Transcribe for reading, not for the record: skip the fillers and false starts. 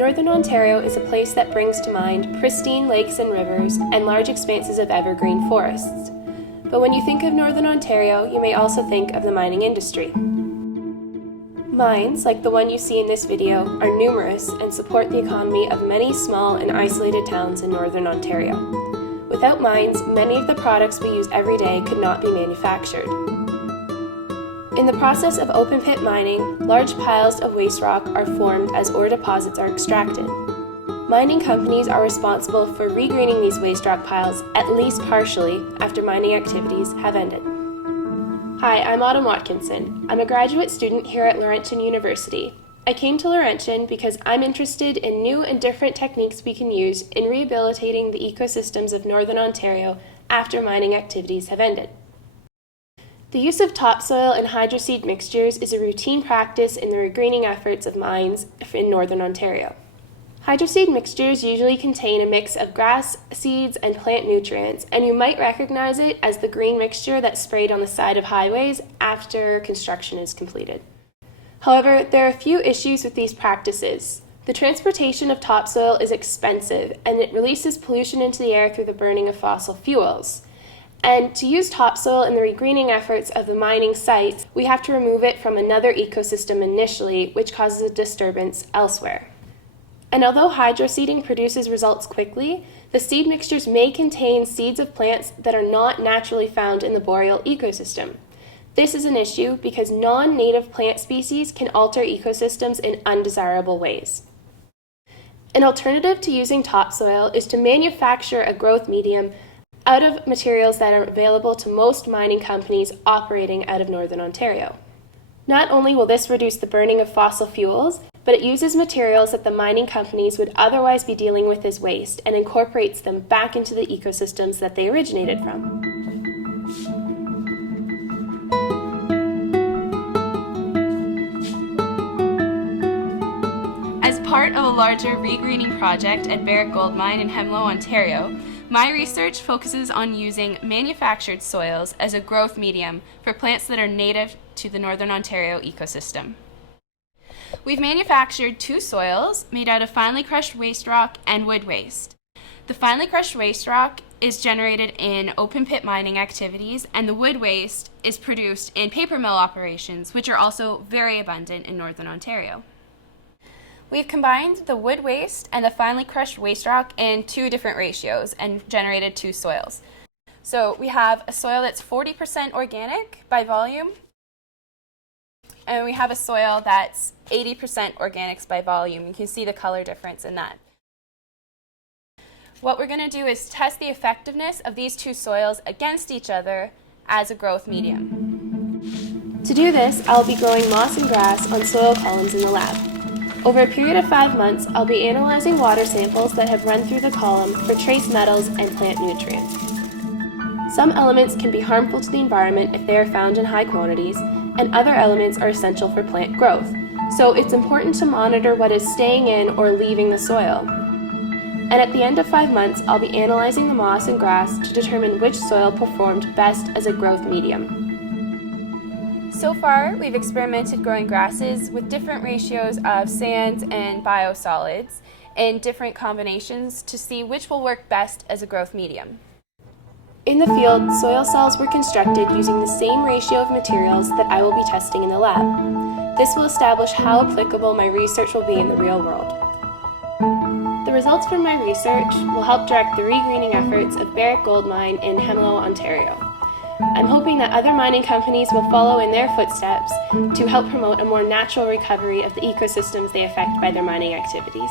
Northern Ontario is a place that brings to mind pristine lakes and rivers and large expanses of evergreen forests. But when you think of Northern Ontario, you may also think of the mining industry. Mines, like the one you see in this video, are numerous and support the economy of many small and isolated towns in Northern Ontario. Without mines, many of the products we use every day could not be manufactured. In the process of open pit mining, large piles of waste rock are formed as ore deposits are extracted. Mining companies are responsible for regreening these waste rock piles, at least partially, after mining activities have ended. Hi, I'm Autumn Watkinson. I'm a graduate student here at Laurentian University. I came to Laurentian because I'm interested in new and different techniques we can use in rehabilitating the ecosystems of Northern Ontario after mining activities have ended. The use of topsoil and hydroseed mixtures is a routine practice in the regreening efforts of mines in Northern Ontario. Hydroseed mixtures usually contain a mix of grass, seeds, and plant nutrients, and you might recognize it as the green mixture that's sprayed on the side of highways after construction is completed. However, there are a few issues with these practices. The transportation of topsoil is expensive, and it releases pollution into the air through the burning of fossil fuels. And to use topsoil in the regreening efforts of the mining sites, we have to remove it from another ecosystem initially, which causes a disturbance elsewhere. And although hydroseeding produces results quickly, the seed mixtures may contain seeds of plants that are not naturally found in the boreal ecosystem. This is an issue because non-native plant species can alter ecosystems in undesirable ways. An alternative to using topsoil is to manufacture a growth medium out of materials that are available to most mining companies operating out of Northern Ontario. Not only will this reduce the burning of fossil fuels, but it uses materials that the mining companies would otherwise be dealing with as waste and incorporates them back into the ecosystems that they originated from. As part of a larger regreening project at Barrick Gold Mine in Hemlo, Ontario, my research focuses on using manufactured soils as a growth medium for plants that are native to the Northern Ontario ecosystem. We've manufactured two soils made out of finely crushed waste rock and wood waste. The finely crushed waste rock is generated in open pit mining activities, and the wood waste is produced in paper mill operations, which are also very abundant in Northern Ontario. We've combined the wood waste and the finely crushed waste rock in two different ratios and generated two soils. So we have a soil that's 40% organic by volume, and we have a soil that's 80% organics by volume. You can see the color difference in that. What we're going to do is test the effectiveness of these two soils against each other as a growth medium. To do this, I'll be growing moss and grass on soil columns in the lab. Over a period of 5 months, I'll be analyzing water samples that have run through the column for trace metals and plant nutrients. Some elements can be harmful to the environment if they are found in high quantities, and other elements are essential for plant growth. So it's important to monitor what is staying in or leaving the soil. And at the end of 5 months, I'll be analyzing the moss and grass to determine which soil performed best as a growth medium. So far, we've experimented growing grasses with different ratios of sands and biosolids in different combinations to see which will work best as a growth medium. In the field, soil cells were constructed using the same ratio of materials that I will be testing in the lab. This will establish how applicable my research will be in the real world. The results from my research will help direct the regreening efforts of Barrick Gold Mine in Hemlo, Ontario. I'm hoping that other mining companies will follow in their footsteps to help promote a more natural recovery of the ecosystems they affect by their mining activities.